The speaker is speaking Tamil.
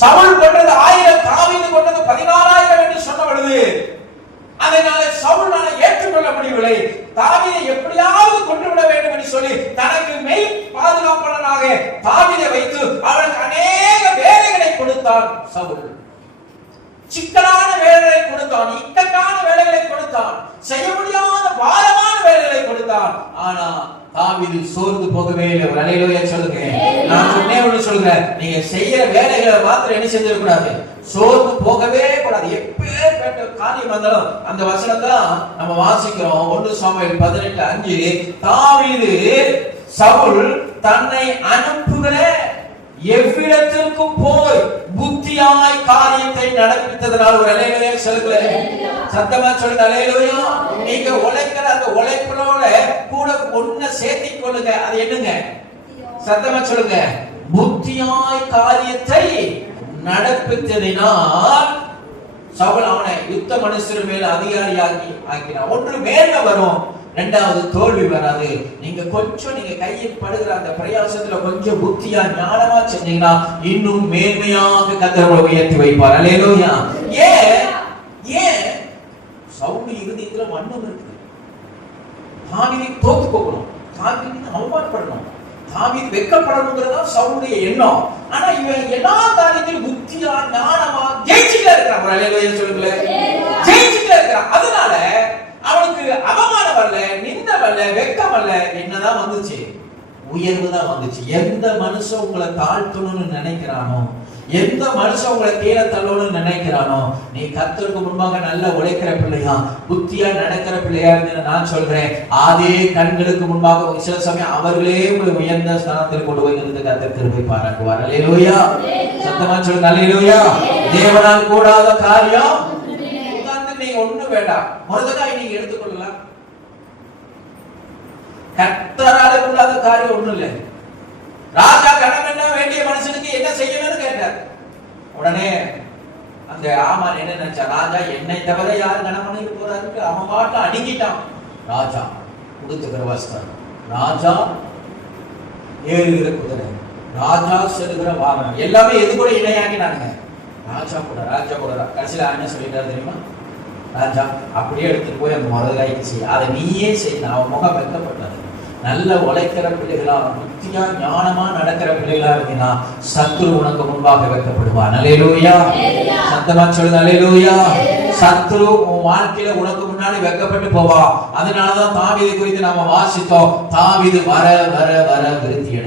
சவுல் கொண்டது 1000, தாவீது கொண்டது 16,000 என்று சொன்ன பொழுது அதனால சவுலால ஏற்றுக்கொள்ள முடியவில்லை. தாவீதை எப்படியாவது கொன்றுவிட வேண்டும் என்று சொல்லி தனக்கு மெய் பாதுகாப்பாளனாக தாவீதை வைத்து அவனுக்கு அநேக வேலைகளை கொடுத்தான். சவுல் சிக்கலான வேலைகளை கொடுத்தான், இக்கட்டான வேலைகளை கொடுத்தான், செய்ய முடியாத பாரமான வேலைகளை கொடுத்தான். ஆனா தாவீது சோர்ந்து போகவே இல்லை. ஒரு அல்லேலூயா சொல்லுங்க. நான் ஒண்ணே ஒண்ணு சொல்றேன், நீங்க செய்யற வேலைகளை மாத்திரம் என்ன செஞ்சிட கூடாது, சோர்ந்து போகவே கூடாது. எப்பேற்பட்ட காரியம் வந்தாலும் அந்த வசனத்தை நம்ம வாசிக்கிறோம். 1 சாமுவேல் 18:5. தாவீது சவுல் தன்னை அனுப்புகிற எவ்விடத்திற்கும் போய் புத்தியாய் காரியத்தை நடப்பித்ததனால் ஒரு அல்லேலூயா சொல்லுங்க. சத்தமா சொல்லுங்க அல்லேலூயா. நீங்க உழைக்கிற அந்த உழைப்போட கூட ஒண்ணு சேர்த்திக் கொள்ளுங்க. அது என்னங்க? சத்தமா சொல்லுங்க. புத்தியாய் காரியத்தை நடப்பித்ததினால் சவுல் அவனை யுத்த மனுஷர் மேல அதிகாரியாக்கி ஆக்கினான். ஒன்று மேன்மை வரும், இரண்டாவது தோல்வி வராது. நீங்க கொஞ்சம் நீங்க கையில் படுகிற அந்த பிரயாசத்துல கொஞ்சம் புத்தியா ஞானமா செஞ்சீங்கன்னா இன்னும் மேன்மையாக கர்த்தர் உயர்த்தி வைப்பார். அல்லேலூயா. ஏன் சவுல் இருதயத்துல வன்மம் இருக்குது. தாவீதை தோத்து போகணும், தாவீதை அவமானப்படணும், தாவீது வெட்கப்படணும்ங்கிறதா சவுலுடைய எண்ணம். ஆனா இவன் எல்லா காரியத்திலும் புத்தியா ஞானமா ஜெயிச்சுட்டே இருக்கிறான். ஒரு அல்லேலூயா சொல்லுங்களேன். ஜெயிச்சுட்டே இருக்கிறான். அதனால அவனுக்கு அவமானம் வரல, நிந்த வரல, வெட்கம் வரல. என்னதான் வந்துச்சு? உயர்வு தான் வந்துச்சு. எந்த மனுஷன் உங்களை தாழ்த்தணும்னு நினைக்கிறானோ, எந்த மனுஷன் உங்களை கீழே தள்ளணும்னு நினைக்கிறானோ, நீ கர்த்தருக்கு முன்பாக நல்ல உழைக்கிற பிள்ளையா, புத்தியா நடக்கிற பிள்ளையா இருந்து நான் சொல்றேன், அதே கண்களுக்கு முன்பாக சில சமயம் அவர்களே உங்களை உயர்ந்த ஸ்தானத்தில் கொண்டு போய் இருந்து கர்த்தர் கிருபை பாராட்டுவார். அல்லேலூயா. சத்தமா சொல்லுங்க அல்லேலூயா. தேவனால் கூடாத காரியம் நீங்க ஒண்ணு வேண்டாம். மொர்தெகாய் நீங்க எடுத்துக்கொள்ளலாம். கர்த்தரால கூடாத காரியம் ஒண்ணு இல்லை. ராஜா கணம் என்ன வேண்டிய மனுஷனுக்கு என்ன செய்யணும்னு கேட்டார். உடனே அந்த ஆமான் என்ன நினைச்சா, ராஜா என்னை தவிர யாரு கணம் பண்ணிட்டு போறாரு, அவன் பாட்டு அடங்கிட்டான். ராஜா உடுத்துகிற வஸ்திரம், ராஜா ஏறுகிற குதிரை, ராஜா செல்லுகிற வாகனம் எல்லாமே எது கூட இணையாக்கினாங்க. ராஜா கூட கடைசியில என்ன சொல்லிட்டாரு தெரியுமா? ராஜா அப்படியே எடுத்துட்டு போய் அந்த மொர்தெகாய்க்கு செய்ய, அதை நீயே செய்யணும். அவன் முகம் வெட்கப்பட்டது. நல்ல உழைக்கிற பிள்ளைகளா, புத்தியா ஞானமா நடக்கிற பிள்ளைகளா இருந்தீங்கன்னா சத்துரு உனக்கு முன்பாக வைக்கப்படுவான். அல்லேலூயா. சத்தமா சொல்லுங்க அல்லேலூயா. சத்துரு உன் வாழ்க்கையில உனக்கு முன்னாடி வைக்கப்பட்டு போவா. அதனாலதான் தாவீது குறித்து நாம வாசித்தோம். தாவீது வர வர வர விருத்தி